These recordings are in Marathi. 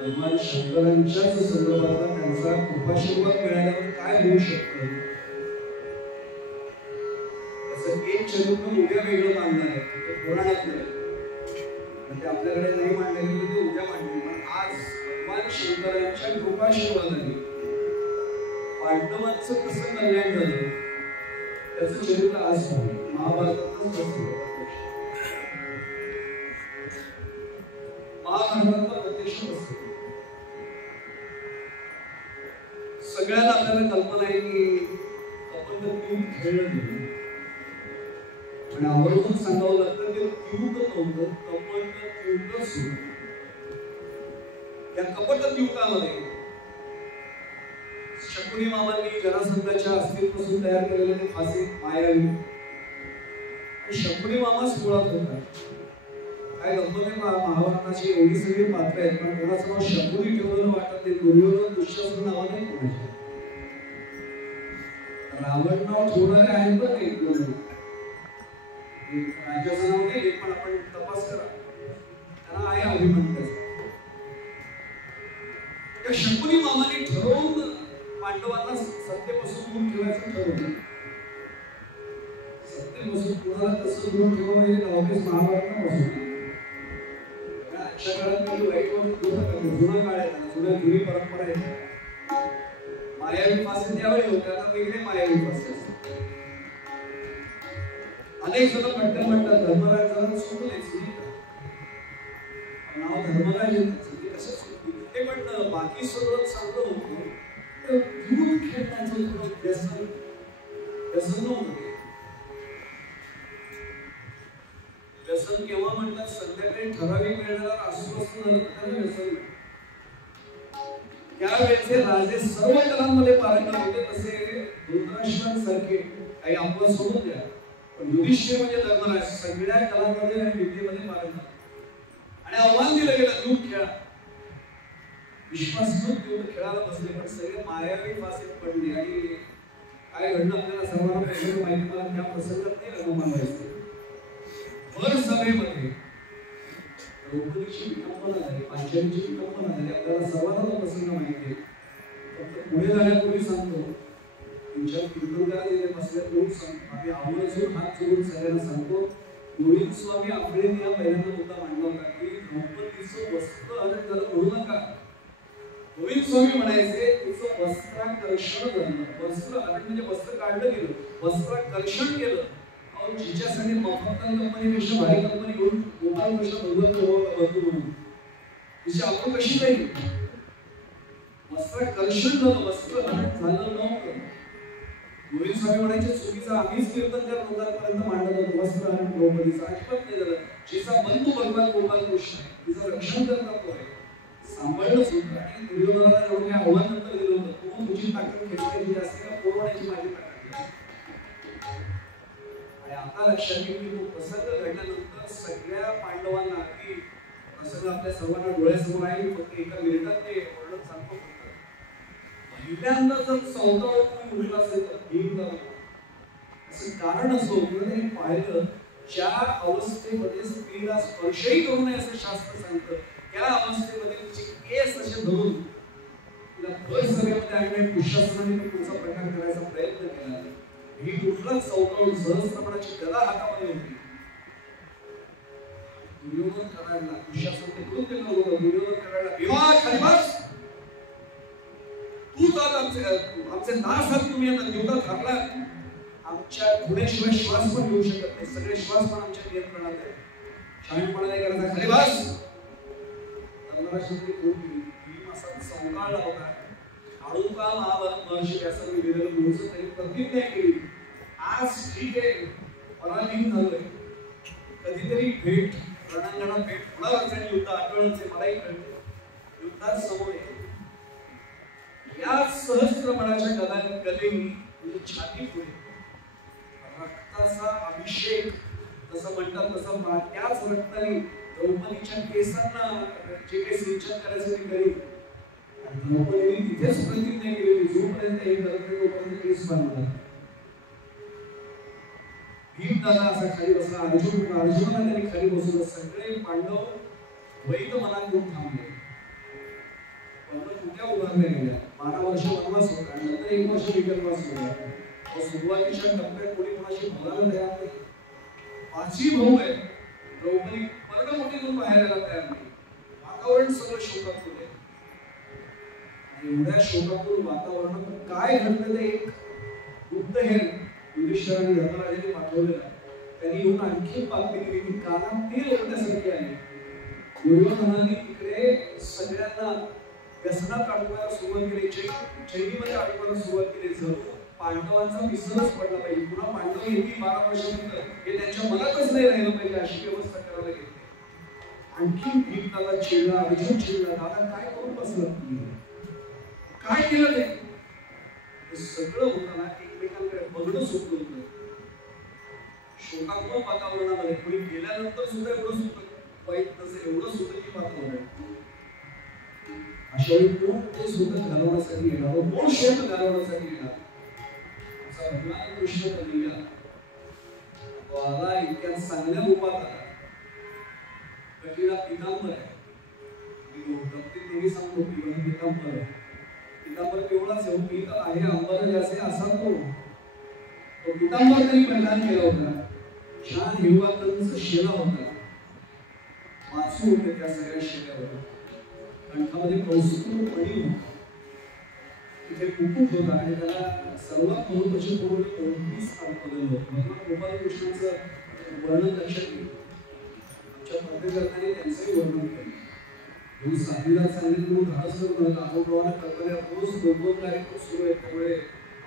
भगवान शंकरांच्याच संदर्भातला त्यांचा कृपाशीर्वाद मिळाल्यावर काय होऊ शकतं त्याचं एक चरित्र उद्या वेगळं मांडणार आहे ते पुराणातलं आहे ते आपल्याकडे नाही मांडले गेले ते उद्या मांडले पण आज भगवान शंकरांच्या कृपाशीर्वादाने पांडवांचं कसं कल्याण झालं त्याचं चरित्र आज महाभारतातच महाभारतातला प्रत्यक्ष असतो सगळ्यांना आपल्याला कल्पना आहे की आपण तर क्यूब खेळलं नाही आणि आवर्जून सांगावं लागतं की क्यूब नव्हतं कपट क्यूबच या कपट क्यूबामध्ये शकुनी मामांनी जरासंधाच्या अस्थिपासून तयार केलेले ते फासे मायावी आणि शकुनी मामाच मुळात होता काय गंमत महाभारताची एवढी सगळी पात्र आहेत पण कोणाचं नाव शकुनी ठेवलेलं वाटत ते दुर्योधन दुःशासन नावाने कोणाचे रावण नाव ठेवणारे आहेत पण एक दोन राज्याचं नाव नाही पण आपण तपास करा त्यांना आहे अभिमान त्याचा त्या शकुनी मामाने ठरवून पांडवांना सत्तेपासून दूर ठेवायचं ठरवलं. सत्तेपासून कुणाला कसं दूर ठेवावं हे नववीस महाभारतापासून. आजच्या काळात काही वाईट जुना काळ आहे, जुन्या जुनी परंपरा आहे. मायावी फासे त्यावेळी होते, आता वेगळे मायावी फासे असतात. अनेक जण म्हणतात धर्मराज जरा सोडून नाव धर्मराज येते कसं सोडतील ते, पण बाकी सगळं चांगलं होतं. दूध खेळण्याचं थोडं व्यसन नव्हतं. व्यसन केव्हा म्हणतात, संध्याकाळी ठराविक वेळेला अस्वस्थ झालं त्याला व्यसन. त्यावेळेचे राजे सर्व कलांमध्ये पारंगत होते, तसे धृतराष्ट्रांसारखे काही आपलं सोडून द्या, पण युधिष्ठिर म्हणजे धर्मराज सगळ्या कलांमध्ये आणि विद्येमध्ये पारंगत. आणि आव्हान दिलं गेलं दूध खेळा. विश्वास न देऊन खेळायला बसले, पण सगळे मायावी फासेत पडले. आणि काय घडलं आपल्याला सर्वांना पहिल्यांदा माहिती, मला त्या प्रसंगात नाही रममान व्हायचं. भर सभेमध्ये द्रौपदीची विटंबना झाली, पांचालीची विटंबना झाली. आपल्याला सर्वांना प्रसंग माहिती आहे. फक्त पुढे जाण्यापूर्वी सांगतो, तुमच्या कीर्तनकारा तिथे बसल्यापूर्वी सांगतो, आम्ही आवर्जून हात जोडून सगळ्यांना सांगतो, गोविंद स्वामी आपलेंनी या पहिल्यांदा मुद्दा मांडला होता की द्रौपदीचं वस्त्र हरण झालं म्हणू नका. गोविंद स्वामी म्हणायचे तिचं वस्त्राकर्षण झालं. वस्त्र हरण म्हणजे वस्त्र काढलं गेलं, वस्त्राकर्षण केलं. जिच्यासाठी मफत कंपनीपेक्षा भारी कंपनी घेऊन गोपाल कृष्ण भगवंत बंधू म्हणून तिची आपण कशी जाईल. वस्त्राकर्षण झालं, वस्त्र हरण झालं नव्हतं. गोविंद स्वामी म्हणायचे चुकीचं आम्हीच कीर्तनकार लोकांपर्यंत मांडत होतो. वस्त्र हरण द्रौपदीचं अजिबात नाही झालं. तिचा बंधू भगवान गोपाल कृष्ण आहे, तिचं रक्षण करता तो आहे, सांभाळलंच होतं. आणि दुर्योधनाला जेवढं काही आव्हान नंतर दिलं होतं, तू तुझी ताकद खेचण्याची असते का पुरवण्याची माझी ताकद. आणि आता लक्षात घे की तो प्रसंग घडल्यानंतर सगळ्या पांडवांना, अगदी प्रसंग आपल्या सर्वांना डोळ्यासमोर आहे, फक्त एका मिनिटात ते वर्णन सांगतो. पहिल्यांदा जर 14 तुम्ही उठला असेल तर भीम असं कारण असं होतं, त्यांनी पाहिलं ज्या अवस्थेमध्ये स्त्रीला स्पर्शही करू नये असं शास्त्र सांगतं, त्या अवस्थेमध्ये तिचे केस असे धरून तिला भर सभेमध्ये आणण्यात दुःशासनाने पुढचा प्रकार करायचा प्रयत्न केला. ही उठला 14 सहस्त्रपणाची गदा हातामध्ये होती. दुर्योधन करायला दुःशासन ते करून दिलं होतं. दुर्योधन करायला भीमा खाली बस, तूच आमचे दास आहात, तुम्ही आता देवता ठरला, आमच्या पुढेशिवाय श्वास पण घेऊ शकत नाही, सगळे श्वास पण आमच्या नियंत्रणात आहे, शाळेपणा नाही करायचा, खाली बस. धर्मराष्ट्राची भीम असा संकाळला होता. आळून का महाभारत महर्षी व्यासांनी दिलेलं पुढचं त्यांनी प्रतिज्ञा केली, आज ठीक आहे पराधीन झालोय, कधीतरी भेट रणांगणात भेट होणारच आणि युद्ध आठवड्याचे मलाही कळते, युद्धात समोर आहे. या सहस्त्रपणाच्या गदेनी म्हणजे छाती पुढे रक्ताचा अभिषेक जसं म्हणतात तसं त्याच रक्ताने द्रौपदीच्या केसांना जे काही सिंचन करायचं ते करील. द्रौपदीने तिथेच प्रतिज्ञा केलेली, जोपर्यंत हे करत नाही तोपर्यंत केस बांधणार. भीम दादा असा खाली बसला, अर्जुनाला त्यांनी खाली बसवलं. सगळे पांडव द्वैत मनात घेऊन थांबले. कुठ्या उभारल्या गेल्या. 12 वर्ष वनवास होता आणि नंतर 1 वर्ष विगतवास होता. सुरुवातीच्या टप्प्यात कोणी कोणाशी बोलायला तयार नाही. 5ही भाऊ आहे. द्रौपदी पर्णमोटीतून बाहेर यायला तयार नाही. वातावरण सगळं शोकाकुल आहे. एवढ्या शोकाकुल वातावरणात काय घडलं ते एक गुप्तहेर युधिष्ठिराने धर्मराजाने पाठवलेला. त्यांनी येऊन आणखी बातमी दिली की कानात तेल ओढण्यासारखे आहे. दुर्योधनाने तिकडे सगळ्यांना व्यसनात अडकवायला सुरुवात केली, चैनीमध्ये अडकवायला सुरुवात केली. जर पांडवांचा विसरच पडला पाहिजे, पुन्हा पांडव येतील 12 वर्षानंतर हे त्यांच्या मनातच नाही राहिलं पाहिजे अशी व्यवस्था करायला गेली. आणखी भीम दादा चिडला, अर्जुन चिडला, दादा काय करून बसलं तुम्ही, काय केलं ते सगळं होताना एकमेकांकडे बघणं सुरू होतं. शोकात्मक वातावरणामध्ये कोणी गेल्यानंतर सुद्धा एवढं सुद्धा वाईट नसेल, एवढं सुद्धा की वातावरण अशा वेळी कोण ते सुद्धा घालवण्यासाठी गेला, कोण शोध घालवण्यासाठी गेला. असा भगवान कृष्ण कलिया तो आला, इतक्या चांगल्या रूपात आला. कटीला पितांबर आहे, मी गौतमी देवी सांगतो पितांबर आहे. पितांबर केवळाच येऊन मी तर आहे अंबर असे असा तो पितांबर त्यांनी परिधान केला होता. छान हिरवा कंच शेला होता. वाचू होते त्या सगळ्या शेल्यावर. कंठामध्ये कौस्तुभ मणी होता. तिथे कुकुट होता आणि त्याला सर्वात महत्वाची पूर्ण 29 बदल होत. भगवान गोपाल कृष्णाचं वर्णन लक्षात घेऊ. आमच्या पत्रकारांनी त्यांचंही वर्णन केलं. दोन साथीदार सांगितलं म्हणून धाडस करून अनुभवाला कल्पना रोज 2-2 कार्यक्रम सुरू आहेत. त्यामुळे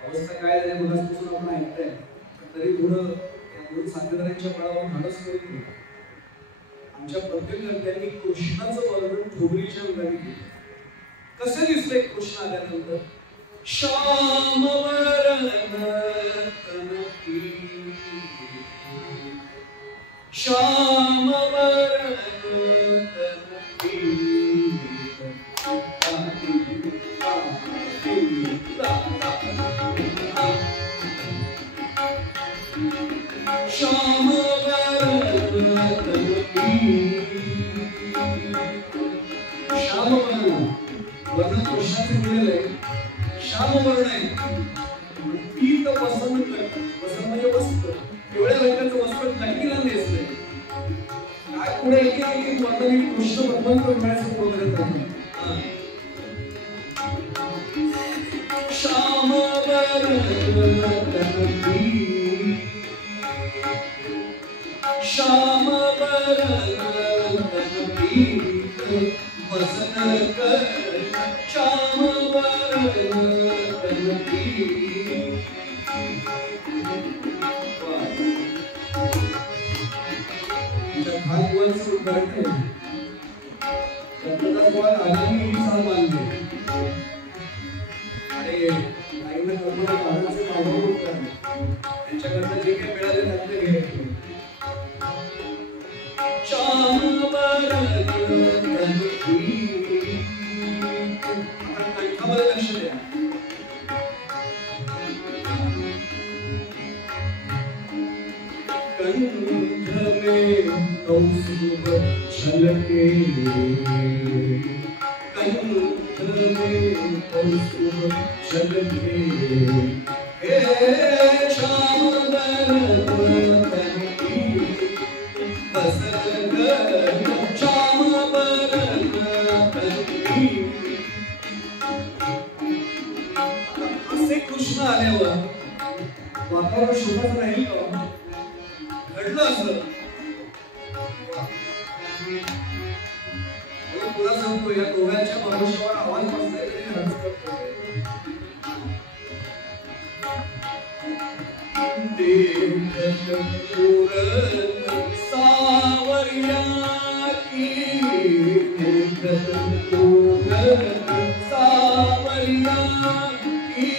अवस्था काय झाली मगाचपासून आपण ऐकताय. तरी थोडं या दोन साथीदारांच्या बळावर धाडस करून आमच्या पत्रकारांनी कृष्णाचं वर्णन ठोबरीच्या अंगाने केलं. कसं दिसलंय कृष्ण आल्यानंतर? श्याम वरण तनकी श्याम वरण तनकी श्याम वरण तनकी श्याम वर्ण कृष्णाचे मिळेल आहे. श्याम वर्ण आहे. पीत वसंत वसंत म्हणजे वस्त्र. एवढ्या रंगाचं वस्त्र नक्कीला नेसलंय. काय पुढे एक वर्ण कृष्ण भगवंत मिळायचं प्रोग्राम करतो. श्याम वर्ण तनकी श्याम वर्ण तनकी वसन कर श्याम वरण तनकी. खानवाचं उदाहरण आहे. दत्तदास आगामी साल मानले आणि आईनं कल्पना महाराजांचे मागवून होतं. त्यांच्याकडनं जे काही मिळाले त्यातले घ्यायचे. श्याम वरण तनकी. कंठामध्ये लक्ष द्या. कंठ में कौस्तुभ छलके कंठ में कौस्तुभ छलके हे श्याम वरण तनकी वसन कर श्याम वरण तनकी. असे कृष्ण आल्यावर वातावरण शोभत राहील का? घडलं असं पुन्हा सांगतो. या दोघांच्या भरोशावर आवाज बसलाय तरी हर्ष करतोय. देखत पूरन सावरिया की देखत पूरन सावरिया की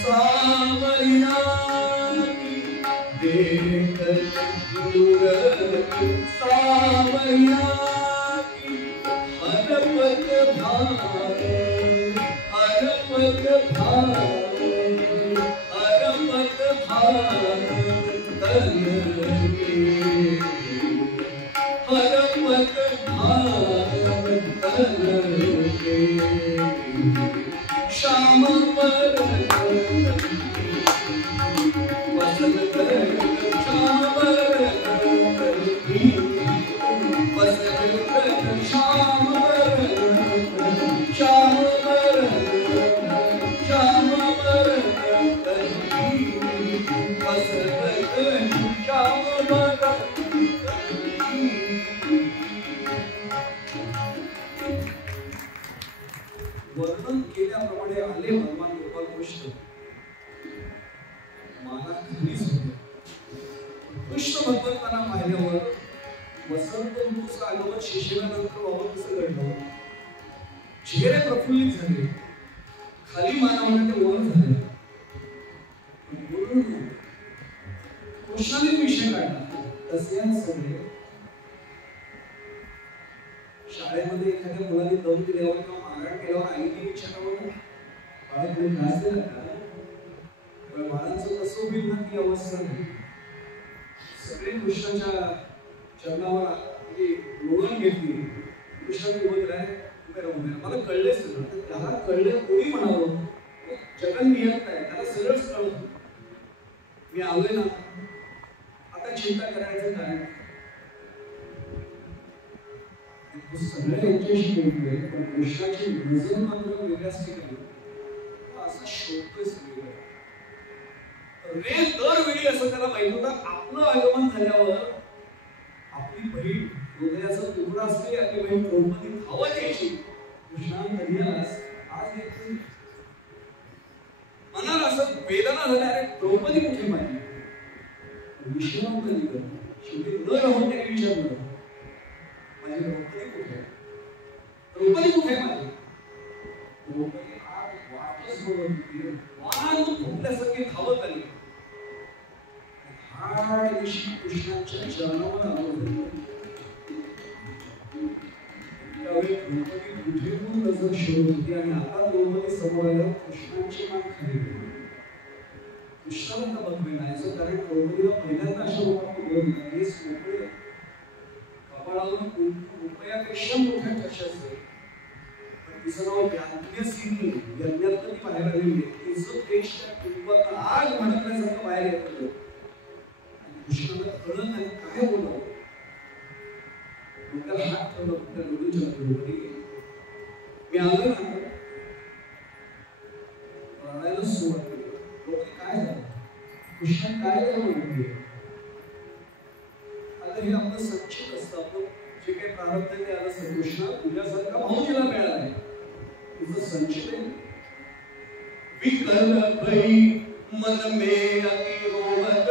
सावरिया देखत पूरन सावरिया हर पग भार हर पग भार हर पग भार तन के हर पग भार तन के श्याम वरण वसन कर श्याम वरण तनकी वसन कर श्याम वरण श्याम वरण श्याम वरण तनकी वसन कर श्याम वरण तनकी. वर्णन केल्याप्रमाणे आले भगवान गोपाल कृष्ण. मला खरीच होते. कृष्ण भगवंतांना पाहिल्यावर वसंत ऋतूचं आगमन शिशिरानंतर व्हावं कसं घडलं. चेहरे प्रफुल्लित झाले. खाली मानावर ते वर झाले. कृष्णाने विषय काढला. तसे सगळे शाळेमध्ये एखाद्या मुलाने दम दिल्यावर किंवा मारहाण केल्यावर आईने विचारावं होईल ना ती अवस्था नाही. सगळे कृष्णाच्या चरणावर लोगन घेतली. कृष्णाने उभं केलाय, उभे राहा. मला कळलंय सगळं. त्याला कळलं कोणी म्हणावं, जगन नियत नाही, त्याला सगळंच कळत. मी आलोय ना, आता चिंता करायचं कारण सगळ्या यांच्याशी बोलतोय, पण कृष्णाची नजर मात्र वेगळ्याच ठिकाणी. असं शोधतोय सगळीकडे. रे दरवेळी असं त्याला माहित होतं, आपलं आगमन झाल्यावर आपली बहीण हृदयाचा तुकडा असते, आपली बहीण द्रौपदी धावत यायची. कृष्णा कधी आलास? आज येतोय. मनाला असं वेदना झाल्या, अरे द्रौपदी कुठे माझी? विश्राम कधी कर? शेवटी न राहून त्याने विचारलं, माझी द्रौपदी कुठे? द्रौपदी कुठे माझी? द्रौपदी आज वाटच बोलत होती, मान फुटल्यासारखी धावत आली. हाड दिवशी कृष्णाच्या चरणावर आलो. त्यावेळी द्रौपदी कुठे पण नजर शोधत होती आणि आता द्रौपदी समोर आल्या. कृष्णाची मान खाली गेली. कृष्णाला का बघवे नाही, कारण द्रौपदीला पहिल्यांदा अशा लोकांना बोलत हे सोपळे कपाळावरून रुपयापेक्षा मोठ्या कशा असते. पण तिचं नाव याज्ञसेनी, यज्ञातनं ती बाहेर आलेली. तिचं देश त्या कुटुंबात आग भडकल्यासारखं बाहेर येत होतं. कृष्णाला कळत नाही काय बोलावं. डोक्याला हात ठेवला, त्या डोळ्याच्या द्रौपदी मी आलो ना, रडायला सुरुवात केली. द्रौपदी काय झालं? कृष्ण काय झालं म्हणते? आता हे आपलं संचित असतं. आपलं जे काही प्रारब्ध आहे ते आलं असतं. कृष्ण तुझ्यासारखा भाऊजीला मिळाला आहे, तुझं संचित आहे. विकल भई मन में अति रोमक,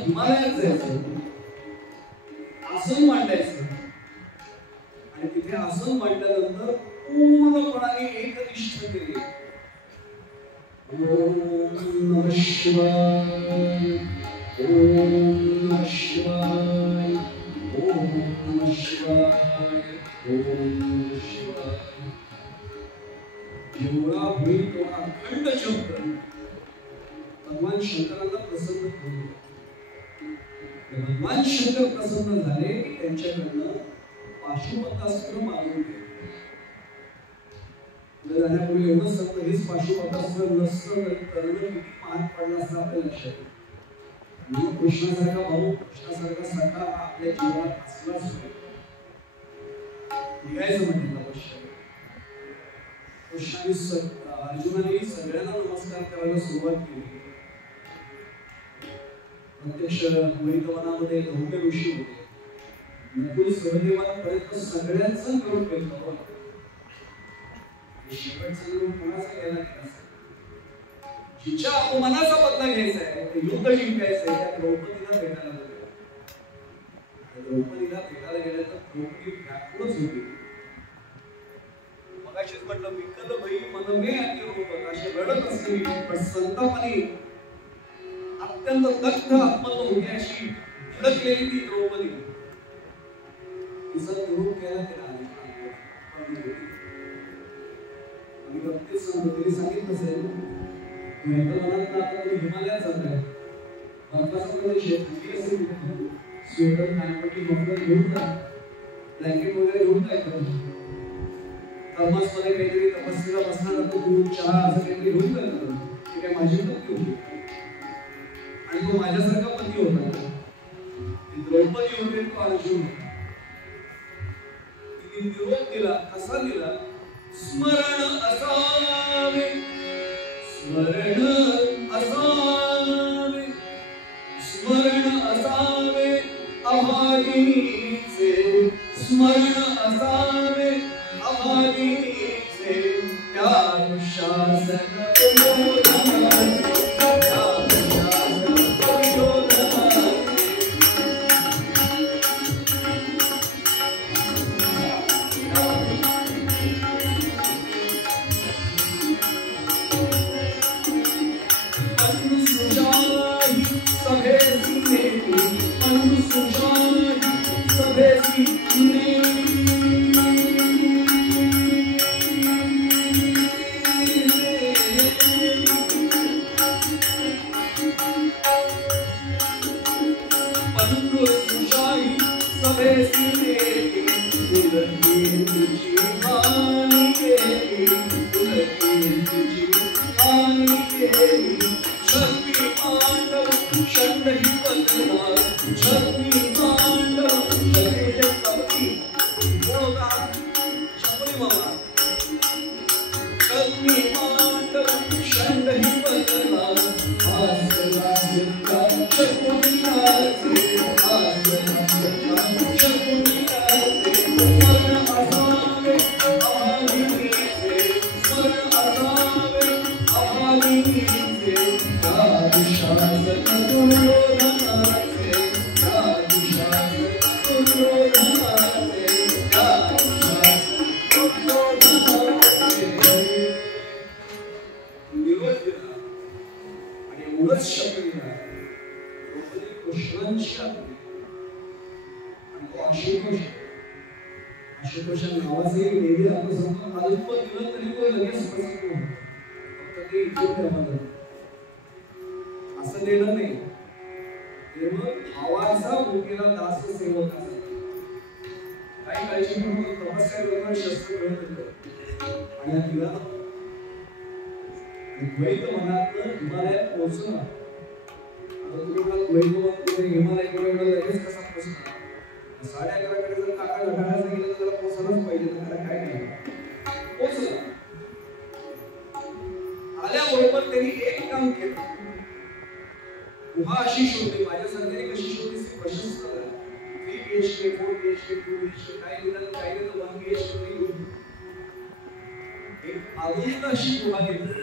हिमालयात जायचं, आसन मांडायचं आणि तिथे आसन मांडल्यानंतर पूर्णपणाने एकनिष्ठ केली. ओम नमः शिवाय, ओम नमः शिवाय, ओम नमः शिवाय, ओम नमः शिवाय. जेवढा होईल तेवढा अखंड शब्द भगवान भगवान शंकरांना प्रसन्न करून भगवान शंकर प्रसन्न झाले की त्यांच्याकडनं पाशुपतास्त्र मागून घेतले. जाण्यापूर्वी एवढंच सांगतो, हेच पाशुपतास्त्र नसतं तर कर्ण किती महाग पडला असता आपल्या लक्षात येईल. कृष्णासारखा भाऊ, कृष्णासारखा सखा आपल्या जीवनात असलाच निघायचं म्हणजे अवश्य. कृष्णाने अर्जुनाने सगळ्यांना नमस्कार करायला सुरुवात केली. प्रत्यक्ष द्वैतवनामध्ये गौतम ऋषी होते. नकुल सहदेवांपर्यंत सगळ्यांचं निरोप घेतला. शेवटचा निरोप कोणाचा घ्यायला गेला? जिच्या अपमानाचा बदला घ्यायचा आहे, युद्ध जिंकायचं आहे, त्या द्रौपदीला भेटायला गेला. द्रौपदीला भेटायला गेल्या तर द्रौपदी व्याकुळच होती. मगाशीच म्हटलं, विकल भई मनमे आणि रूप असे रडत असते, पण संतापाने अत्यंत दग्ध आत्मन होती अशी भडकलेली ती द्रौपदी. तिचा निरोप केला तिला आणि गप्पीत सांगितलं असेल, मनात आता तुम्ही हिमालयात जाताय, बर्फाचा प्रदेश आहे, थंडी असेल, स्वेटर कानपट्टी मफलर घेऊन जा, ब्लँकेट वगैरे घेऊन जायचं. थर्मास मध्ये काहीतरी तपस्येला बसणार तर दूध चहा असं काहीतरी घेऊन जायचं. ते काय माझी पत्नी होती आणि तो माझ्यासारखा पती होता. द्रौपदी होते तो अर्जुन. तिने निरोप दिला. कसा दिला? स्मरण असावे, स्मरण असावे, स्मरण असावे अभागिनीचे, स्मरण असावे अभागिनीचे, त्या शासन असं देणं नाही. भावाचा भूकेला दास सेवक काही काळजी म्हणून तपस्या करून शस्त्र मिळत होतं आणि या दिला द्वैत मनातनं हिमालयात पोहोचणं. आता तुम्ही मला द्वैत हिमालयात एवढं लगेच कसा पोहोचणार? 11:30 कडे जर काका घड्याळाचं गेलं तर त्याला पोहोचलंच पाहिजे. त्याला काय नाही पोहोचलं. आल्याबरोबर त्यांनी एक काम केलं. गुहा अशी शोधली. माझ्यासारख्याने कशी शोधली ती प्रशस्त झाली. 3 BHK 4 BHK 2 BHK काय दिलं काय दिलं 1 BHK घेऊन एक अजून अशी गुहा घेतली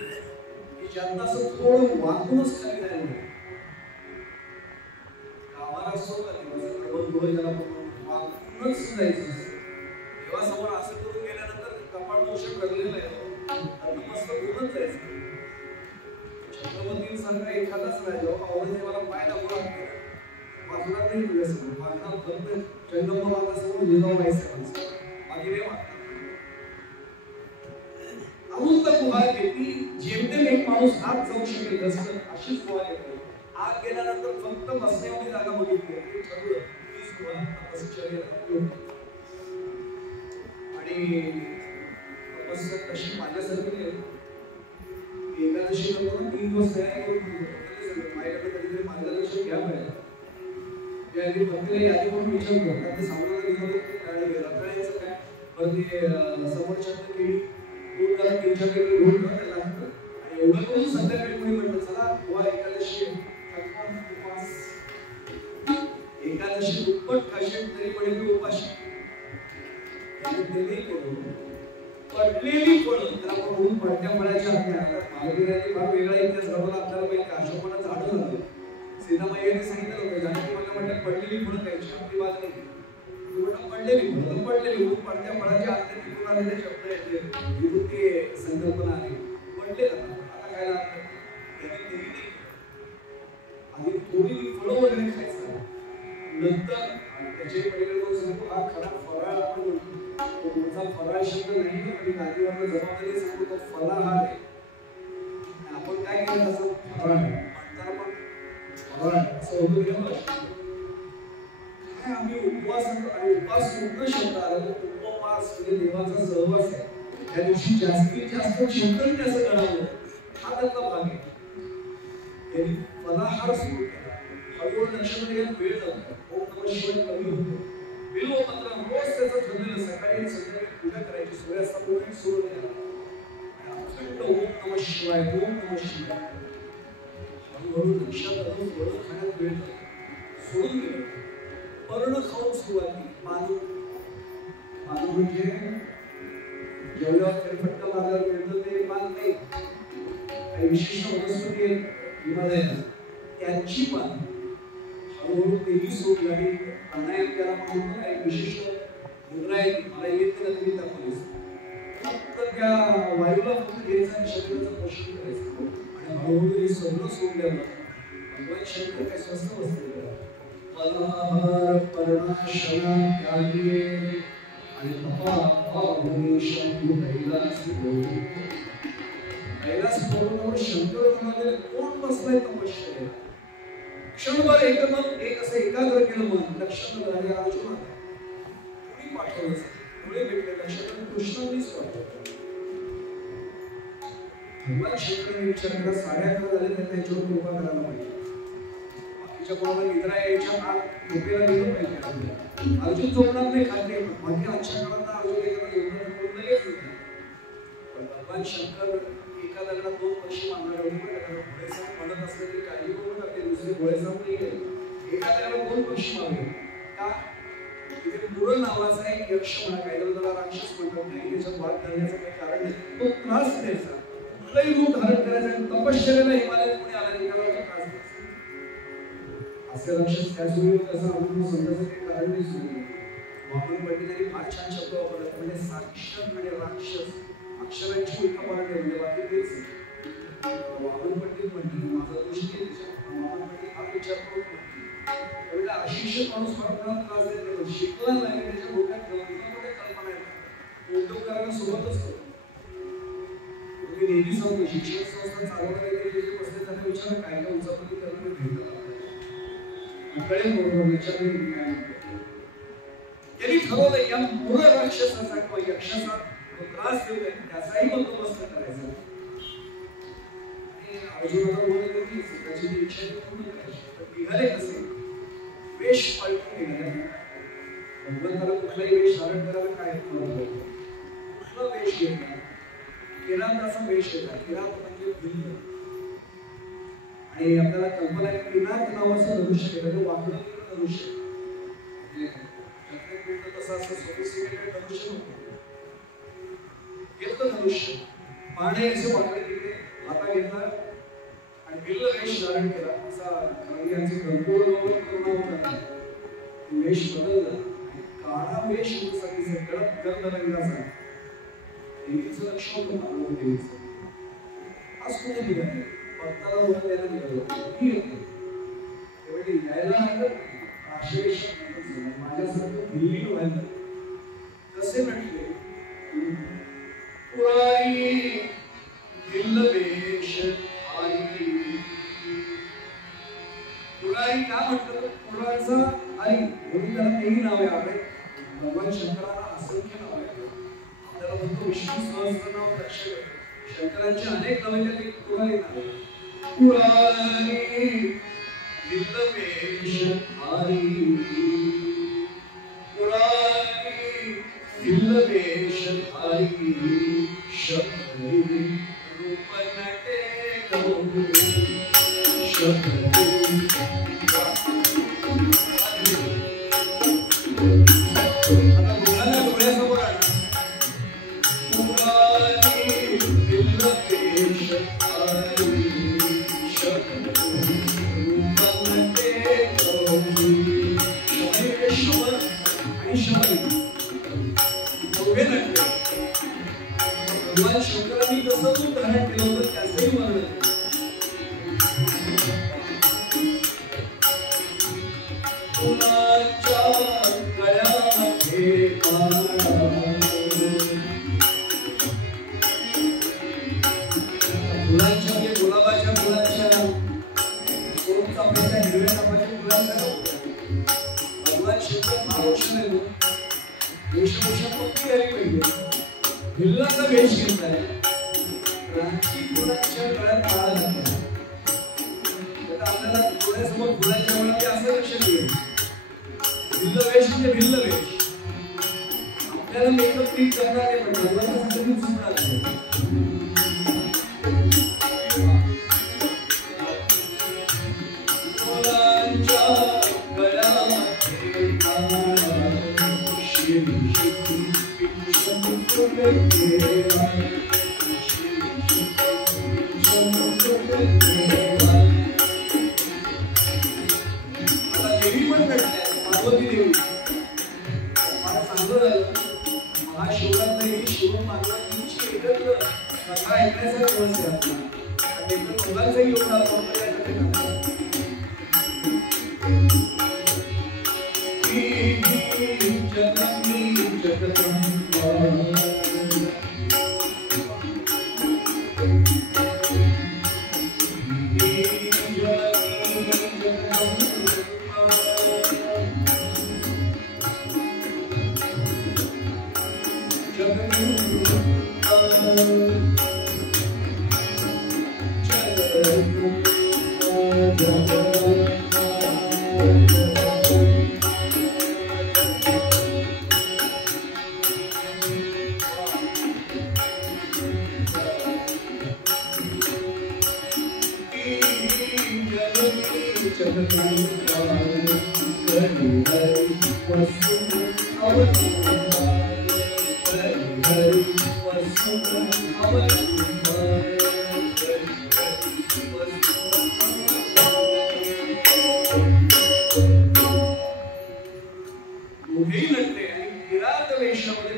की ज्यांना असं थोडं वाकूनच खाली जायला मिळेल. गावाला असो का देवाचं प्रबंध ज्याला वाकूनच जायचं असतं. देवासमोर असं करून गेल्यानंतर कपाळ दोष ठरलेला आहे. मस्त बोलत जायचं. छत्रपतींसारखा एखादाच राजा औरंगजेबाला पाय दाखवला वाचणार नाही. तुझ्यासमोर वाचणार फक्त जगदंबा मातासमोर जिजाऊ बाईसाहेबांचं बाकी नाही वाचणार. अजून तर गुहा घेतली, जेमतेम एक माणूस आत जाऊ शकेल असं अशीच गुहा घेतली. आत गेल्यानंतर फक्त बसण्याची जागा बघितली, ते ठरवलं हीच गुहा तपश्चर्येला. आणि तपस्या कशी माझ्यासारखी नाही, एकादशी नंतर 3 दिवस तयारी करून माझ्याकडे कधीतरी मार्गदर्शन घ्या पाहिजे. त्याआधी भक्तीला यादी करून विचार करतात, ते सावधान दिलं आणि रताळ्याचं काय पण ते समोरच्या केळी दोन करा, 3-4 केळी दोन करा त्याला लागतं. आणि एवढं करून संध्याकाळी कोणी म्हणतं चला बुवा एकादशी उपवास, एकादशी दुप्पट खाशील तरी पण उपाशी. त्याने ते नाही केलं. पडलेली फळं त्याला म्हणून पडत्या फळाच्या आपल्या मालवीरांनी फार वेगळा इतिहास घडवला आपल्याला माहिती. अशोकानं झाडं झालं, सीतामाईने सांगितलं होतं जानकी मला म्हणतात पडलेली फळं खायची, आपली बात नाही. पडलेली फळं, पडलेली म्हणून पडत्या फळाच्या आत तिथून आलेले शब्द येते, तिथून ते संकल्पना आली. पडले आता काय लागतं त्याने तेही नाही केलं. आधी थोडी फळं वगैरे खायचं, नंतर त्याच्या पलीकडे जाऊन सांगतो हा खरा फराळ आपण म्हणतो. तो तुमचा फराळ शब्द नाही ना, पण नातेवाईकांना जबाबदारी सांगतो तो फलाहार आहे. आपण काय केलं तसं फराळ म्हणताना पण फराळ असं होतं गेलं. काय आम्ही उपवास आणि उपास पूर्ण शब्द आला तर उपवास म्हणजे देवाचा सहवास आहे. त्या दिवशी जास्तीत जास्त चिंतन त्याचं करावं हा त्यातला भाग आहे. त्यांनी फलाहार सुरू केला. हळूहळू लक्षात वेळ जातो. ओम नमः शिवाय कमी होतो. बिल्वपत्र रोज त्याचं ठरलेलं सकाळी आणि संध्याकाळी पूजा करायची. सूर्यास्तापूर्वी सुरू केला. अखंड ओम नमः शिवाय, ओम नमः शिवाय. हळूहळू लक्षात आलं फळं खाण्यात वेळ जातो. सोडून गेलं. पर्ण खाऊन सुरुवात केली. पानं म्हणजे जेवढ्या फेरफटका मारल्यावर मिळतं ते पान नाही. काही विशिष्ट वनस्पती आहेत हिमालयात त्यांची पानं हळूहळू तेही सोडली. आणि प्राणायाम त्याला म्हणून एक विशिष्ट मुद्रा आहे, मला येत नाही तुम्ही दाखवलीस. फक्त त्या वायूला फक्त घ्यायचं आणि शरीराचं पोषण करायचं. आणि हळूहळू हे सगळं सोडल्यावर भगवान शंकर काय स्वस्त बसले. फलाहार पर्णाशना त्यागे आणि कैलास पर्वतावर शंकर म्हणाले कोण बसलाय तपश्चर्या. क्षणभर एक असं एकाग्र केलं मन. लक्षात आलं अर्जुन कोणी पाठवलं पुढे भेटले. लक्षात कृष्णांनीच पाठवलं. भगवान शंकरांनी विचार केला 11:30 झाले त्यांना याच्यावर कृपा करायला पाहिजे. बाकीच्या कोणाला निद्रा यायच्या आत झोपेला गेलं पाहिजे. अर्जुन झोपणार नाही खाते बाकी आजच्या काळात अर्जुन एखादा झोपणार येत नाही. पण भगवान शंकर एका दगडात 2 पक्षी मारणार होते. पुढे जाऊन म्हणत असले तरी काही करू नका, ते दुसरे पुढे जाऊन नाही गेले. एका दगडात 2 पक्षी मारले का तिथे मुर नावाचा एक यक्ष म्हणा, काही जण त्याला राक्षस म्हणतात, काही त्याच्यात वाद घालण्याचं काही कारण नाही. तो त्रास द्यायचा, कुठलंही रूप धारण करायचा. तपश्चर्याला हिमालयात कोणी आला नाही, त्याला त्रास द्यायचा. असे राक्षस त्याच वेळी कसं आपण समजायचं काही कारण नाही सुरू. वामन पंडितांनी फार छान शब्द वापरला, म्हणजे साक्षात आणि राक्षस अक्षरांची उलटापालट आहे. म्हणजे बाकी तेच वामन पंडित म्हणते माझा दोष नाही. वामन पंडित हा विचार करून म्हणते अशिक्षित माणूस फार त्रास देतो. शिकला नाही त्याच्या डोक्यात मोठ्या कल्पना येतात. उद्योग करायला सोबतच करतो. तुम्ही नेहमी सांगतो शिक्षण संस्था चालवणारे जे बसले त्यांना विचारा काय काय उचापती करून भेटतात कळेल बरोबर. विचार काय त्यांनी ठरवलं या मूळ राक्षसाचा किंवा यक्षाचा त्रास देतोय त्याचाही बंदोबस्त करायचा. अर्जुनाला बोलले की त्याची इच्छा पूर्ण करायची. निघाले कसे वेश पालटून निघाले. भगवंताला कुठलाही वेश धारण करायला काय कुठला वेश घेतला. किराताचा वेश घेतला. किरात म्हणजे भिल्ल. आणि आपल्याला कल्पना आहे किरात नावाचं धनुष्य घेतलं. वाकडं धनुष्य तसं असं सोफिस्टिकेटेड धनुष्य नव्हतं. घेतलं धनुष्य पाणी असे वाकडे केले. हाता घेतला आणि भिल्ल वेश धारण केला. असा खरग्यांचे घरपोळ होता. वेश बदलला. काळा वेश होता. कडक गर्द रंगाचा. देवीचं लक्ष होतं मानव देवीचं. आज कुठे निघाले भक्ताला बोलत द्यायला निघालो. तेवढे यायला माझ्यासारखं दिल्ली व्हायला कसे म्हटले पुरारी विल्लवेश हरी. पुरारी का म्हटलं? पुराचा हरी म्हणून त्याला तेही नाव आहे. भगवान शंकराला असंख्य नाव आहेत. त्याला म्हणतो विष्णू सहस्रनाम लक्ष. शंकरांची अनेक नावे त्यात एक पुरारी नाव आहे. पुरारी विल्लवेश हरी. पुरारी विल्लवेश हरी. शबरी रूप नटे गौरी. शबरी भगवान शंकरांनी कसं तू धारण केलं होतं त्याचंही वर्णन आहे. फुलांच्या गळ्यामध्ये फुलांच्या म्हणजे गुलाबाच्या फुलांच्या सोन चाफ्याच्या हिरव्या चाफ्याच्या फुलांच्या भगवान शंकर महारोषण आहे. वेशभूषा कोणती आली पाहिजे? भिल्लाचा वेश घेतलाय. रांची फुलांच्या गळ्यात माळा घातला. आता आपल्याला डोळ्यासमोर फुलांच्या गळ्यात असं लक्षात येईल. भिल्ल वेश म्हणजे भिल्ल वेश. आपल्याला मेकअप क्रीम करणार नाही पण भगवान कधी सुटणार नाही. फुलांच्या गळ्यामध्ये देवी पण भेटल्या. पार्वती देवी मला चांगलं झालं. महाशिवरात्री शिव पार्वतीची एकत्र कथा ऐकण्याचा दिवस आहे आपला. आणि एकत्र दोघांचाही योग आला.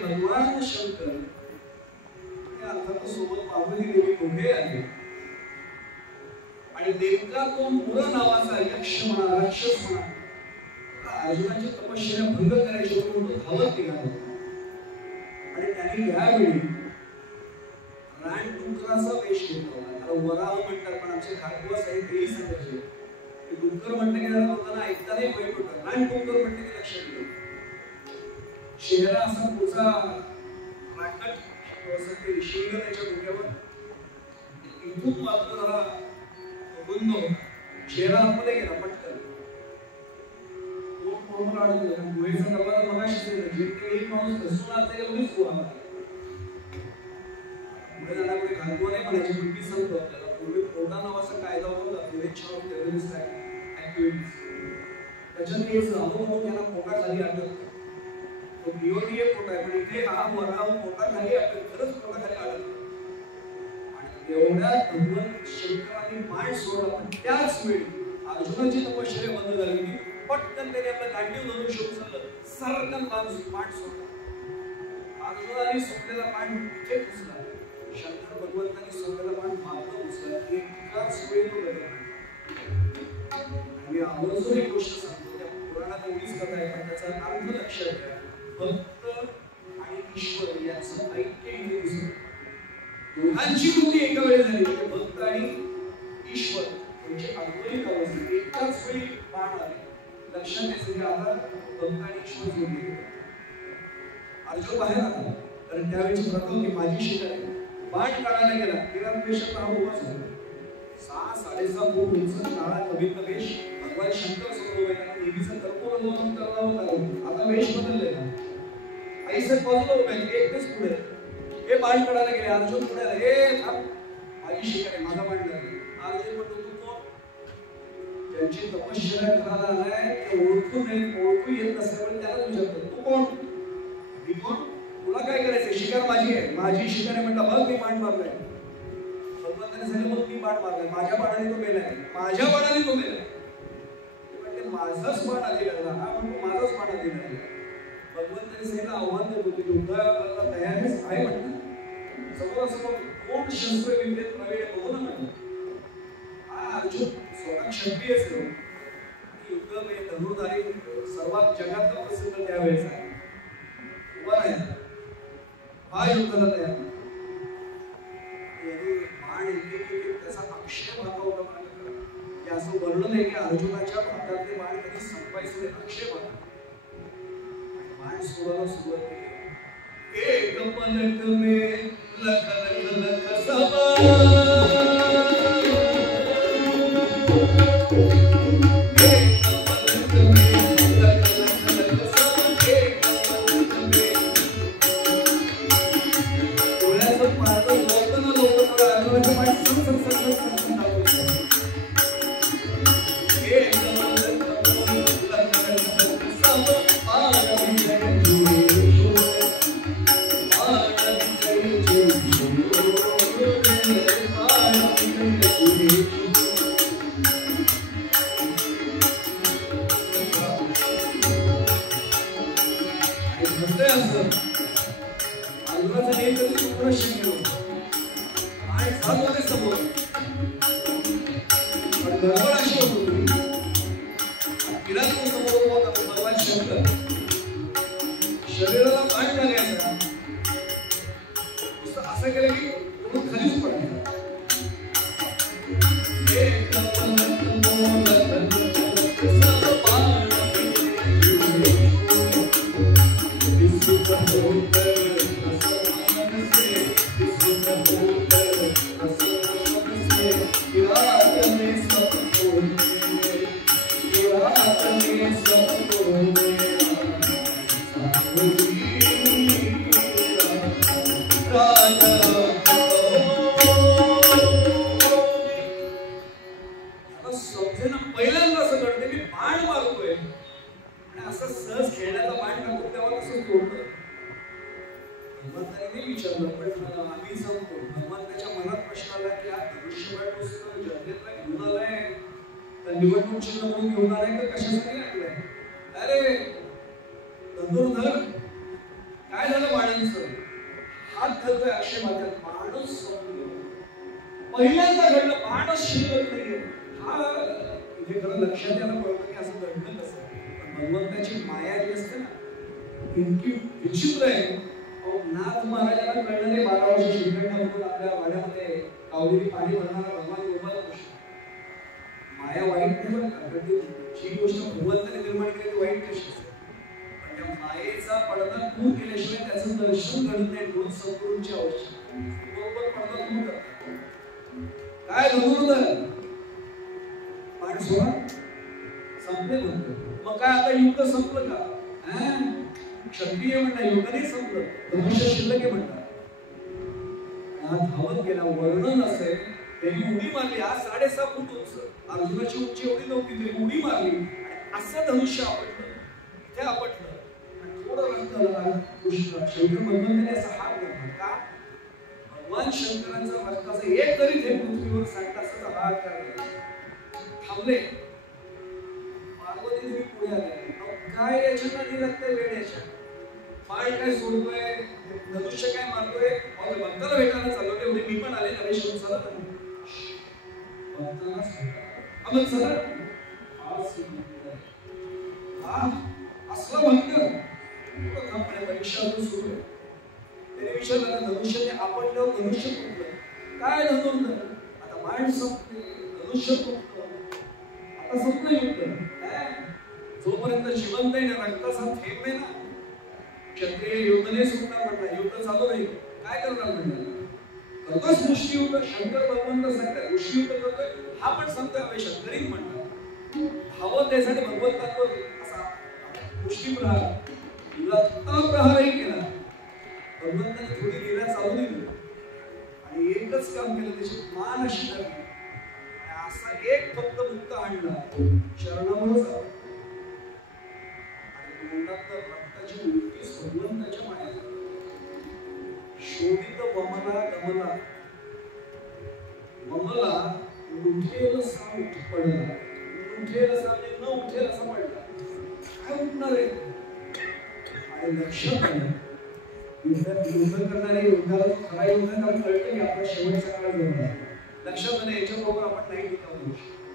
भगवान शंकर अर्थात सोबत पार्वती देवी दोघे आले. आणि देवका तो मूळ नावाचा यक्ष म्हणा राक्षस म्हणा अर्जुनाची तपश्चर्या भंग करायची म्हणून धावत निघाला. आणि त्याने यावेळी रानडुकराचा वेश घेतला होता. त्याला वराह म्हणतात पण आमचे खासदिवस आहेत तेही सांगायचे. डुक्कर म्हटलं की जरा लोकांना ऐकतानाही वाईट होतं. रानडुक्कर म्हटलं की लक्षात येतं. चेहरा असा पुढचा राकट असं ते शिंग त्याच्या डोक्यावर इथून मात्र जरा बंद होता. चेहरा आतमध्ये गेला पटकन. गुहेचा दरवाजा मगाशी एक माणूस घसरून आता एवढीच गुहा पुढे जाण्यापुढे घालतो नाही म्हणायची पूर्वी सांगतो आपल्याला. पूर्वी कोटा नावाचा कायदा होता प्रिव्हेन्शन ऑफ टेररिस्ट ऍक्टिव्हिटीज. त्याच्यात हे अनुभव त्यांना पोटाखाली आढळतो. तो नियोगी एक पोटा आहे पण इथे हा वराह पोटाखाली आढळतो. खरंच पोटाखाली आढळतो. आणि एवढ्यात भगवान शंकरांनी मान सोडला पण त्याच वेळी अर्जुनाची तपश्चर्या बंद झाली की पटकन त्याने आपलं गांडीव धरून शोध चाललं. सरकन मान सोडला. अर्जुनाने सोडलेला मान इथे घुसला. शंकर भगवंतांनी सोडलेला मान मागं घुसला. एकाच वेळी तो लगेच. मी आवर्जून एक गोष्ट सांगतो. त्या पुराणात एवढीच कथा आहे पण त्याचा अर्थ लक्षात घ्या. भक्त आणि ईश्वर यांचं ऐक्य इथे दिसतं. दोघांची कृती एका वेळी झाली. भक्त आणि ईश्वर म्हणजे अद्वैत अवस्था एकाच वेळी बाण आले. लक्षात घ्यायचं आता भक्त आणि ईश्वर जोडले. अर्जुन बाहेर आला तर त्यावेळी प्रथा होती माझी शिकार आहे. बाण काढायला गेला किरातवेशाचा हा उपास झाला. 6-6.5 फूट उंच काळा कवित वेश भगवान शंकर समोर उभे आहेत. देवीचा कर्पूर अवलंबन करला होता. आता वेश बदलले ना आईसर बाजूला उभे आहेत. एकच पुढे हे बाण काढायला गेले. अर्जुन पुढे आला. हे थांब माझी शिकार आहे माझा बाण लागला. अर्जुन म्हणतो तू कोण? ज्यांची तपश्चर्या करायला आलाय ते ओळखू येत नसल्यामुळे त्याला विचारतो तू कोण? मी कोण? तुला काय करायचंय? शिकार माझी आहे. माझी शिकार आहे म्हटलं बघ मी बाण मारलाय. भगवंताने सांगितलं मग मी बाण मारलाय. माझ्या बाणाने तो मेलाय. माझ्या बाणाने तो मेलाय. म्हणजे माझाच बाण आधी लागला. हा म्हणतो माझाच बाण आधी लागला. भगवंताने सांगितलं आव्हान देत होते युद्धाला तयार आहे म्हणतात. समोरासमोर कोण शस्त्र विद्येत प्रवीण बघू ना म्हणतात. हा अर्जुन स्वतः क्षत्रियच आहे. युद्ध म्हणजे धनुर्धारी सर्वात जगातला प्रसिद्ध त्यावेळेस आहे. उभा आहे हा युद्धाला तयार. बाण एक त्याचा अक्षय भाग होता. की असं वर्णन आहे की अर्जुनाच्या भागातले बाण कधी संपायचे अक्षय भाग. बाण सोडायला सुरुवात केली. एक पलक में लख लख लख सवा शरीराला बाण लागायचा असं केलं की खालीच पडायचं. पहिल्यांदा असं घडते मी बाण मारतोय आणि असं सहज खेळण्याचा बाण टाकतो तेव्हा तसं तोडतं. भगवंताने विचारलं पण आम्ही सांगतो भगवंताच्या मनात प्रश्न आला की हा धनुष्यबाण पुस्तक जनतेला घेऊन आलाय तर निवडणूक चिन्ह म्हणून घेऊन आलाय का कशासाठी आणलाय? अरे धनुर्धर काय झालं बाणांचं? हात घालतोय अक्षय भागात बाणच संपलं. पहिल्यांदा घडलं बाणच शिल्लक नाहीये. हा हे खरं लक्षात यायला कळतं की असं घडलं कसं. पण भगवंताची माया जी असते ना इतकी विचित्र आहे. नाथ महाराजांना कळलं नाही 12 वर्ष श्रीखंड आपल्या वाड्यामध्ये कावेरी पाणी भरणारा भगवान गोपाल कृष्ण. माया वाईट नाही बरं का. जी गोष्ट भगवंताने निर्माण केली वाईट कशी असते पण त्या मायेचा पडदा दूर केल्याशिवाय त्याचं दर्शन घडत नाही. म्हणून सद्गुरूंची आवश्यकता. बरोबर पडदा दूर करतात. काय धनुर्धर बाण सोडा संपले म्हणतो. मग काय आता युद्ध संपलं का? क्षत्रिय म्हणता युद्ध नाही संपलं. धनुष्य शिल्लक आहे म्हणतात. धावत गेला. वर्णन असे त्यांनी उडी मारली. आज 6.5 फूट उंच. अर्जुनाची उंची एवढी नव्हती. त्यांनी उडी मारली आणि असं धनुष्य आपटलं. इथे आपटलं आणि थोडं रक्त आला. कृष्ण शेवटी भगवंताने असा हात धरला का भगवान शंकरांचा रक्ताचा एक जरी थेंब पृथ्वीवर सांडला असता हा आकार थांबले. पार्वती देवी पुढे आले. काय याच्या नादी लागतंय वेड्याच्या? बाण काय सोडतोय? धनुष्य काय मारतोय? भक्ताला भेटायला चाललो एवढे मी पण आले नवे शोध झाला भक्ताला चला हा असला भक्त परीक्षा सुरू आहे. त्याने विचारलं धनुष्याने आपटल्यावर धनुष्य फुटलं. काय धनुर्धर आता बाण संपले, धनुष्य तुटलं, आता संपलं युद्ध. जोपर्यंत जिवंत आहे ना, रक्ताचा थेंब आहे ना, क्षत्रिय युद्ध नाही सुटणार म्हणतात, युद्ध चालू राहील. काय करणार म्हणतात, करतोच मुष्टियुद्ध. शंकर भगवंत सांगतात मुष्टियुद्ध करतोय, हा पण सांगतोय अवे शंकरी म्हणतात. हवं त्यासाठी भगवंतांवर असा मुष्टिप्रहार, प्रहारही केला. भगवंताने थोडी लीला चालू दिली आणि एकच काम केलं, त्याची मान अशी धरली. असा एक फक्त मुक्त आणला, शरणामुळे जाऊ. आणि तोंडात रक्ताची उलटीच भगवंताच्या माया. शोभित वमला गमला, वमला उठेल सा उठ पडला, उठेल सा न उठेल असा पडला. काय उठणार आहे? आणि लक्षात आलं युद्ध करणारे युद्धाला खरा युद्धाला कळतं की आपला शेवटचा काळ जवळ आहे. लक्षात आलं याच्याबरोबर आपण नाही टिकावू शकतो.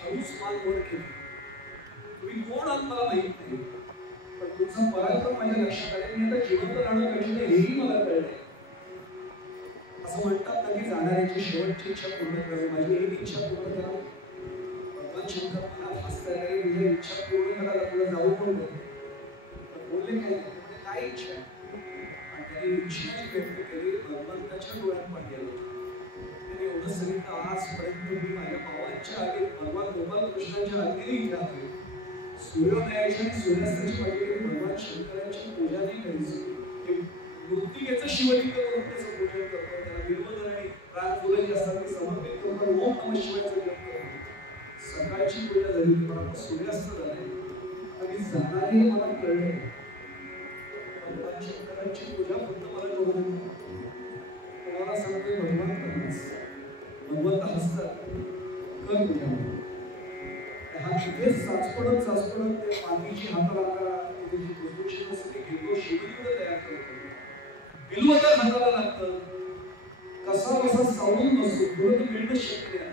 हळूच मान वर केली. तुम्ही कोण आहात मला माहित नाही, पण तुमचा पराक्रम माझ्या लक्षात आले. मी आता जिवंत राहणं कठीण आहे हेही मला कळलंय. असं म्हणतात ना की जाणाऱ्याची शेवटची इच्छा पूर्ण करावी. माझी एक इच्छा पूर्ण करा. भगवान शंकर मला हसताय, तुझी इच्छा पूर्ण करायला तुला जाऊ पण बोलले काय इच्छा आहे? आणि त्यांनी इच्छा व्यक्त केली. भगवंताच्या डोळ्यात पाडलेलं. त्यांनी एवढं सांगितलं, आजपर्यंत मी माझ्या भावांच्या आधी भगवान गोपाल कृष्णाच्या आधीने इथे आलोय. सूर्योदयाच्या आणि सूर्यास्ताची माझी भगवान शंकरांची पूजा नाही करायची. मृत्तिकेचं शिवलिंग करून त्याचं पूजन करतो. त्याला बिल्वदल आणि राजफुलं जी असतात ते समर्पित करून ओम नमः शिवायचं जप करतो. सकाळची पूजा झाली, पण सूर्यास्त झाले. आणि जाणारे मला कळले भगवान शंकरांची पूजा फक्त मला करू नये. कोणाला सांगतोय भगवंत हसतात, कर पूजा. हा तिथेच साचपडत ते मातीची हाताला तिथे जी भुसभुशीत असते ते घेतो, शिवलिंग तयार करतो. बिल्वदल हाताला लागतं, कसा कसा सावरून बसतो, तुरंत मिळणं शक्य नाही.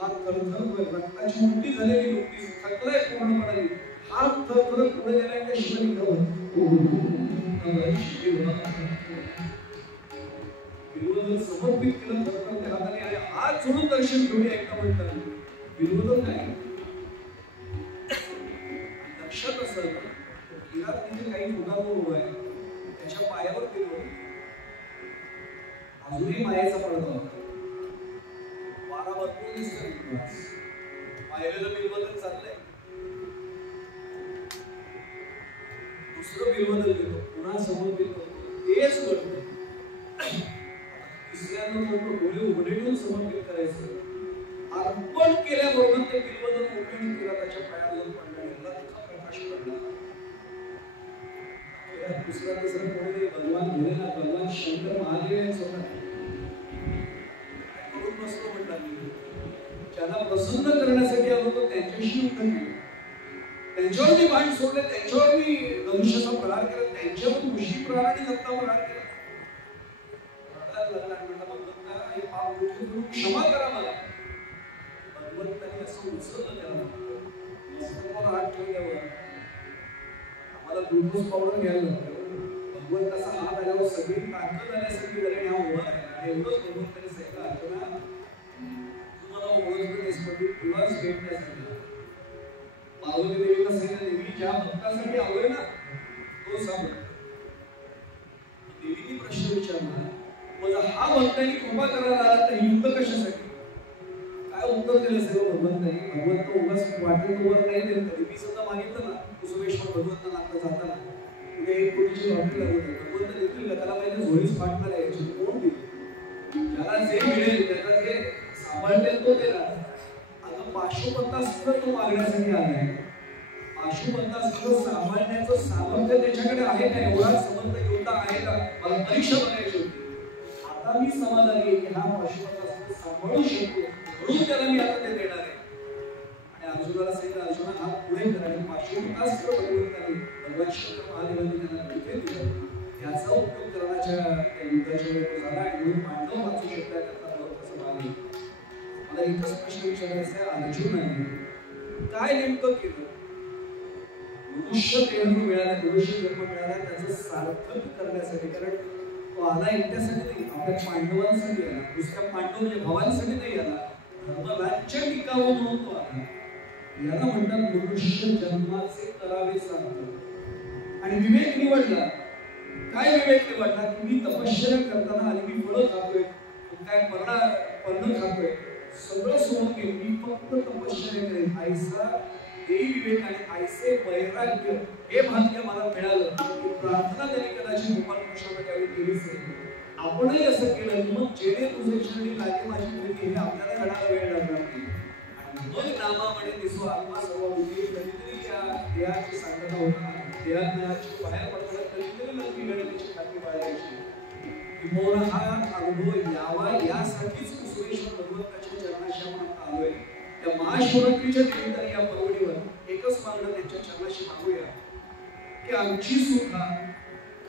हात थरथर रक्ताची उलटी झालेली नुकतीच थकलाय पूर्णपणे. हात थरथर पुढे गेलाय त्या शिवलिंगावर. बिल्वदल समर्पित केलं थरथर त्या हाताने आणि हात सोडून दर्शन घेऊन एकटा म्हणतात. बिल्वदल काय लक्षात असेल किरात तिथे काही मुलांवर उभा आहे, त्याच्या पायावर बिल्वदल. अजूनही मायेचा पडदा होता. वारा भरपूर दिसतोय, पाहिलेलं बिल्वदल चाललंय. दुसरं बिल्वदल घेतो, पुन्हा समर्पित करतो, तेच घडतंय. तिसऱ्यांदा म्हणतो डोळे उघडे ठेवून समर्पित करायचं. अर्पण केल्याबरोबर ते बिल्वदल मोठ्याने केला, त्याच्या पायावर पडला, प्रकाश पडला. दुसरा तिसरा कोणी भगवान भोलेनाथ, भगवान शंकर महादेव स्वतः करून बसलो म्हणतात. ज्याला प्रसन्न करण्यासाठी आलो तो त्यांच्याशी युद्ध केलं, त्यांच्यावर मी बाण सोडले, त्यांच्यावर मी धनुष्याचा प्रहार केला, त्यांच्यावर मुष्टी प्रहार आणि दत्ता प्रहार केला. क्षमा करा मला. भगवंतांनी असं उचललं त्याला, मस्तकावर हात ठेवल्यावर आम्हाला ग्लुकोज पावडर घ्यायला लागतं. भगवंताचा हात आल्यावर सगळी ताकद आल्यासारखी झाली. हा उभा आहे एवढंच भगवंताने सांगितलं, अर्जुना तुम्हाला ओळखलं नाहीस पण मी तुलाच भेटण्यासाठी. पार्वती देवीला सांगितलं, देवी ज्या भक्तासाठी आलोय ना तो सापड. देवीने प्रश्न विचारला, मग हा भक्तांनी कृपा करायला आला तर युद्ध कशासाठी? काय उत्तर दिलं सगळं भगवंतांनी? भगवंत उगाच वाटेल वर नाही देत. कधी मी सुद्धा मागितलं ना कुसुमेश्वर भगवंतांना आता जाताना उद्या 1 कोटीची लॉटरी लागत, भगवंत देतील का? त्याला पाहिजे झोळीच फाटणार आहे. याची कोण देईल? ज्याला जे मिळेल, त्याला जे सांभाळेल तो देणार. आता पाशुपतास्त्र तो मागण्यासाठी आलाय. पाशुपतास्त्र सांभाळण्याचं सामर्थ्य त्याच्याकडे आहे का? एवढा समर्थ योद्धा आहे का? मला परीक्षा बघायची होती. आता मी समाधानी आहे की हा पाशुपतास्त्र सांभाळू शकतो, म्हणून त्याला मी आता ते देणार आहे. आणि अर्जुनाला सांगितलं, अर्जुना हा पुढे करा. आणि पाशुपतास्त्र भगवंताने भगवान शंकर महादेवांनी त्यांना कुठे दिलं, याचा उपयोग करण्याच्या युद्धाच्या वेळेस झाला. आणि पांडव वाचू शकता त्याचा भक्त समाधी. मला एकच प्रश्न विचारायचा आहे, अर्जुनाने काय नेमकं केलं? मनुष्य देह मिळाला, मनुष्य जन्म मिळाला, त्याचं सार्थक करण्यासाठी. कारण तो आला एकट्यासाठी नाही, आपल्या पांडवांसाठी आला, दुसऱ्या पांडव म्हणजे भावांसाठी नाही आला, धर्मराज्य टिकावं म्हणून तो आला. याला म्हणतात मनुष्य जन्माचे करावे सार्थ. आणि विवेक निवडला. काय विवेक निवडला की मी तपश्चर्या करताना आणि मी फळं खातोय, काय पर्ण खातोय, सगळं सोडून घेऊन मी फक्त तपश्चर्या करेन. ऐसा देवी विवेक आणि ऐसे वैराग्य हे भाग्य मला मिळालं. प्रार्थना त्यांनी कदाचित गोपाल कृष्णाला त्यावेळी केलीच नाही. आपणही असं केलं मग जेणे तुझे चरणी लागे माझी प्रीती हे आपल्याला घडायला वेळ लागणार नाही. आणि मग नामामध्ये दिसो आत्मा सर्व होती. कधीतरी त्या देहाची सांगता होता, देहाची बाहेर पडताना कधीतरी नक्की गणपतीची खात्री बाळगायची. किंवा हा अनुभव यावा यासाठीच सुरेश्वर भगवंताच्या चरणाशी आपण आता आलोय. त्या महाशिवरात्रीच्या निमित्ताने या परवडीवर एकच मागणं त्यांच्या चरणाशी मागूया की आमची सुखा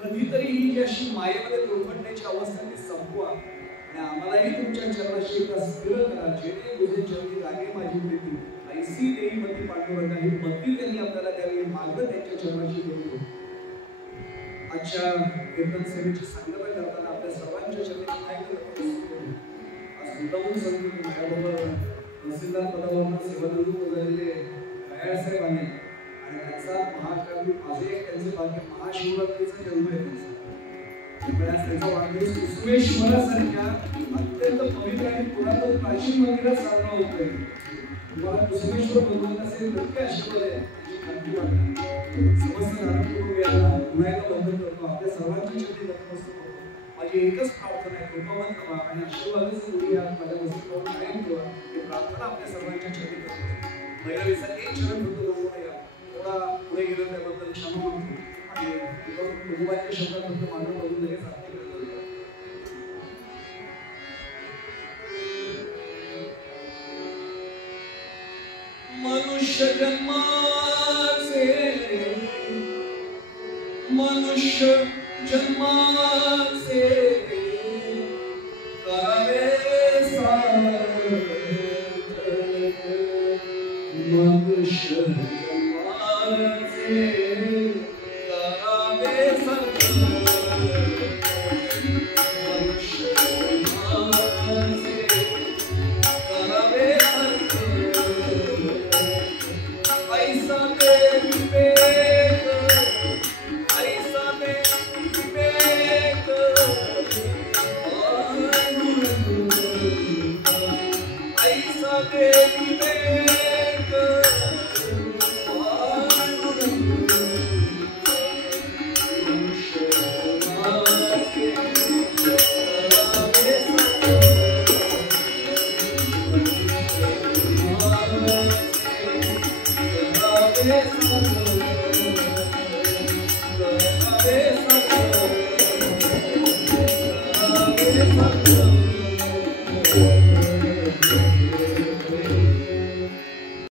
कधीतरी ही जी अशी मायेमध्ये दुर्घटनेची अवस्था ती संपवा आणि आम्हालाही तुमच्या चरणाशी एकदा स्थिर करा. जेणे तुझे चरणी लागे माझी प्रीती ऐसी देई मती पांडुरंगा. ही मती त्यांनी आपल्याला द्यावी मागणं त्यांच्या चरणाशी देऊ. आजच्या कीर्तन सेवेची सांगता करताना आपल्या सर्वांच्या चरणी काय करतो आज मुद्दामून सांगतो. माझ्याबरोबर तहसीलदार पदावरून सेवानिवृत्त झालेले साहेब आले आणि त्यांचा महाकाव्य माझे एक त्यांचे भाग्य महाशिवरात्रीचा जन्म आहे त्यांचा. त्यांचा वाढदिवस कुसुमेश्वरासारख्या अत्यंत पवित्र आणि पुरातन प्राचीन मंदिरात साजरा होतोय. तुम्हाला कुसुमेश्वर भगवंताचे नक्की आशीर्वाद आहे. समस्त नारायणपूर्वयाला पुन्हा एकदा बंधन करतो. आपल्या सर्वांची चरणी नतमस्तक होतो. माझी एकच प्रार्थना आहे, कृपावंत व्हा आणि आशीर्वादाचं मुली माझ्या मस्तकावर कायम ठेवा. ही प्रार्थना आपल्या सर्वांच्या चरणी करतो. भैरवीचा एक चरण होतो थोडा पुढे गेलो त्याबद्दल क्षमा मागतो आणि भगवानच्या शब्दात फक्त मागणं बघून लगेच मनुष्य जन्माचे करावे सार्थ. मनुष्य जन्माचे करावे सार्थ. मनुष्य जन्माचे करावे सार्थ. ऐसा दे विवेक, ऐसा दे विवेक, ऐसा दे विवेक, Yes,